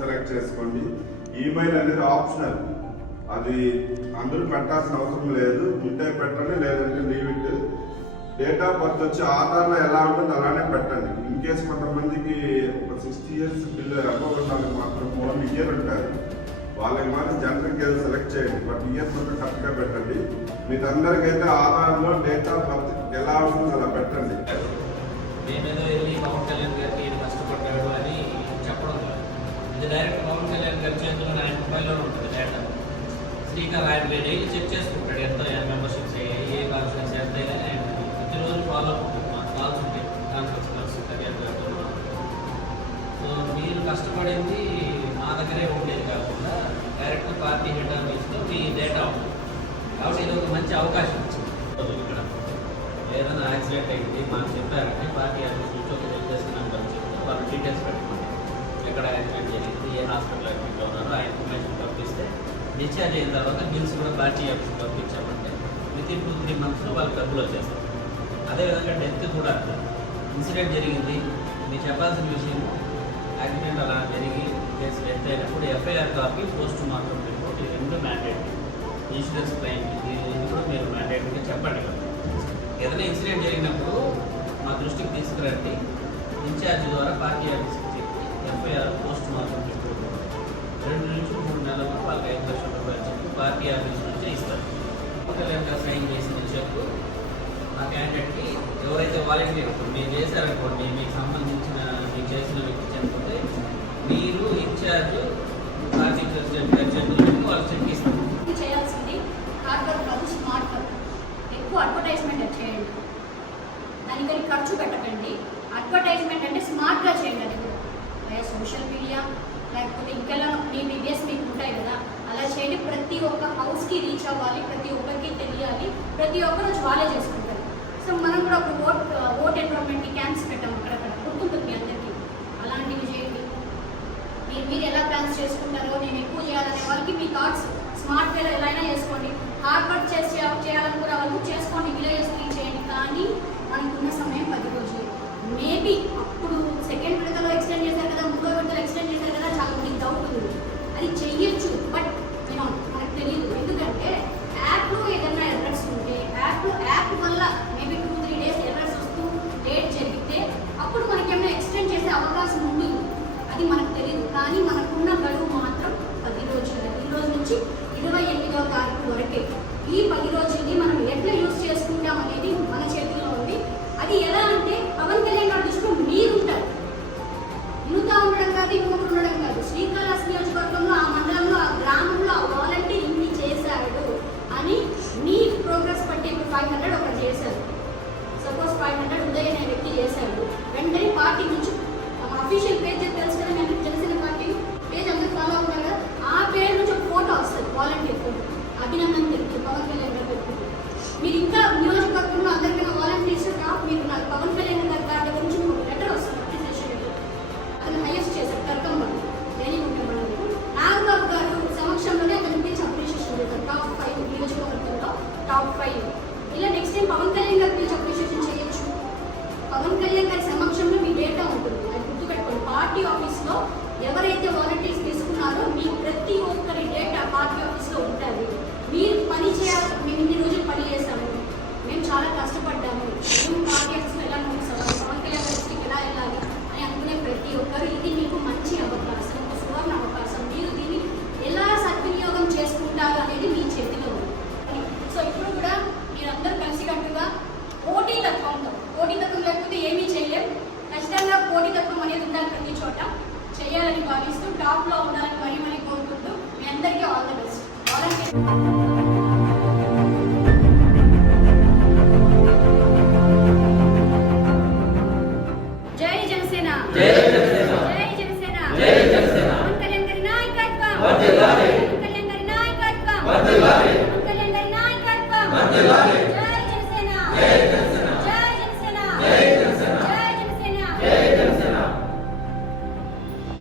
Select చేసుకోండి. Email అనేది optional అది అందరూ పెట్టాల్సిన అవసరం లేదు. ఉంటే పెట్టండి లేదంటే leave it date of birth వచ్చి ఆధార్లో ఎలా ఉంటుందో అలానే పెట్టండి. ఇన్ కేస్ కొంతమందికి ఒక సిక్స్టీ ఇయర్స్ బిల్ అబౌవ్ వాళ్ళకి మాత్రం ఓన్లీ ఇయర్ ఉంటారు. వాళ్ళకి మాత్రం జనరల్ ఏదో సెలెక్ట్ చేయండి. బట్ ఇయర్స్ మాత్రం కరెక్ట్గా పెట్టండి. మీకు అందరికైతే ఆధార్లో డేట్ ఆఫ్ బర్త్ ఎలా ఉంటుందో అలా పెట్టండి. డైరెక్ట్ పవన్ కళ్యాణ్ గారి చేతిలో ఆయన మొబైల్లో ఉంటుంది డేటా. స్పీకర్ ఆయన డైలీ చెక్ చేసుకుంటాడు ఎంత మెంబర్షిప్స్ అయ్యాయి ఏ కాల్స్ ఎంత అయ్యాయి ఆయన ప్రతిరోజు ఫాలో అవుతుంది ఉంటుంది మాకు కాల్స్ ఉంటాయి కాన్ఫరెన్స్ కాల్స్ కళ్యాణ్ సో మీరు కష్టపడింది మా దగ్గరే ఉండేది కాకుండా డైరెక్ట్ పార్టీ హెడ్ ఆఫీస్లో మీ డేటా ఉంటుంది. కాబట్టి ఇది ఒక మంచి అవకాశం ఇచ్చింది. ఇక్కడ ఏదైనా యాక్సిడెంట్ అయింది మాకు చెప్పారంటే పార్టీ ఆఫీస్ నుంచి ఒక రిజిస్ట్రేషన్ నెంబర్ చెప్తే వాళ్ళు డీటెయిల్స్ పెట్టుకోండి ఎక్కడ యాక్సిడెంట్ జరిగింది హాస్పిటల్ అడ్మిట్ ఉన్నారో ఆ ఇన్ఫర్మేషన్ పంపిస్తే డిశ్చార్జ్ అయిన తర్వాత బిల్స్ కూడా పార్టీ ఆఫీస్ పంపించామంటే విత్ ఇన్ టూ త్రీ మంత్స్లో వాళ్ళకి డబ్బులు వచ్చేస్తారు అదేవిధంగా డెత్ కూడా ఇన్సిడెంట్ జరిగింది. మీరు చెప్పాల్సిన విషయం యాక్సిడెంట్ అలా జరిగి కేసు డెత్ అయినప్పుడు FIR copy post mortem report ఇది రెండు మ్యాండేట్ ఇన్సూరెన్స్ క్లెయిమ్ ఇది కూడా మీరు మ్యాండేట్గా చెప్పండి. ఏదైనా ఇన్సిడెంట్ జరిగినప్పుడు మా దృష్టికి తీసుకురండి. ఇన్ఛార్జ్ ద్వారా పార్టీ ఆఫీస్కి చెప్పి ఎఫ్ఐఆర్ పోస్ట్ రెండు నుంచి మూడు నెలల్లో వాళ్ళకి ఐదు లక్షల రూపాయలు చెప్పి పార్టీ ఆఫీస్ నుంచి ఇస్తారు. కళ్యాణ్ సైన్ చేసిన చెక్ ఆ క్యాండిడేట్కి ఎవరైతే వాలంటీర్ ఇప్పుడు మీరు చేశారనుకోండి మీకు సంబంధించిన మీకు చేసిన వ్యక్తి చనిపోతే మీరు ఇన్ఛార్జ్ పార్టీ ప్రెసిడెంట్ గారి వాళ్ళు చెక్ ఇస్తారు. చేయాల్సింది స్మార్ట్ ఎక్కువ అడ్వర్టైజ్మెంట్ చేయండి. దానికని ఖర్చు పెట్టకండి. అడ్వర్టైజ్మెంట్ అంటే స్మార్ట్గా చేయండి అది. సోషల్ మీడియా లేకపోతే ఇంకెలా మీ వీడియోస్ మీకు ఉంటాయి కదా అలా చేయండి. ప్రతి ఒక్క హౌస్కి రీచ్ అవ్వాలి ప్రతి ఒక్కరికి తెలియాలి ప్రతి ఒక్కరు వాళ్ళే చేసుకుంటారు. సో మనం కూడా ఒక ఓట్ ఓట్ ఎన్రోల్మెంట్ క్యాంప్స్ పెట్టాం అక్కడక్కడ గుర్తుంటుంది మీ అందరికీ. అలాంటివి చేయండి. మీరు మీరు ఎలా ప్లాన్స్ చేసుకుంటారో నేను ఎక్కువ చేయాలనే వాళ్ళకి మీ థాట్స్ స్మార్ట్ వేలో ఎలా అయినా చేసుకోండి. హార్డ్ వర్క్ చేసి చేయాలనుకున్న వాళ్ళు చేసుకోండి విలేజెస్ చేసుకుని చేయండి. కానీ మనకున్న సమయం పది రోజులు. మేబీ అప్పుడు సెకండ్ విడతలో ఎక్స్టెండ్ చేశారు కదా మూడో విడతలో ఎక్స్టెండ్ చేశారు కదా చాలా మందికి డౌట్ ఉంది అది చెయ్యొచ్చు బట్ నేను మనకు తెలియదు ఎందుకంటే యాప్లో ఏదైనా ఎర్రర్స్ ఉంటే యాప్లో యాప్ వల్ల maybe two three days errors వస్తూ డేట్ జరిగితే అప్పుడు మనకేమైనా ఎక్స్టెండ్ చేసే అవకాశం ఉంటుంది అది మనకు తెలియదు కానీ మనకున్న గడువు మాత్రం పది రోజులు ఈ రోజు నుంచి ఇరవై ఎనిమిదవ తారీఖు వరకే. ఈ పది రోజుల్ని మనం ఎట్లా యూజ్ చేసుకుంటాం అనేది మన చేతిలో ఉంది. అది ఎలా అంటే పవన్ కళ్యాణ్ గారి దృష్టిలో మీరుంటారు. యువత ఉండడం కాదు ఇంకొకరు ఉండడం కాదు. శ్రీకాళహస్తి నియోజకవర్గంలో ఆ మండలంలో ఆ గ్రామంలో ఆ వాలంటీర్ ఇన్ని చేశాడు అని మీ ప్రోగ్రెస్ బట్టి ఇప్పుడు ఫైవ్ హండ్రెడ్ ఒకటి చేశారు. సపోజ్ ఫైవ్ హండ్రెడ్ ఉదయం వ్యక్తి చేశాడు. వెంటనే పార్టీ నుంచి అఫీషియల్ పేజ్ చోట చేయాలని భావిస్తూ టాప్లో ఉండాలని మరీ కోరుకుంటూ మీ అందరికీ ఆల్ ది బెస్ట్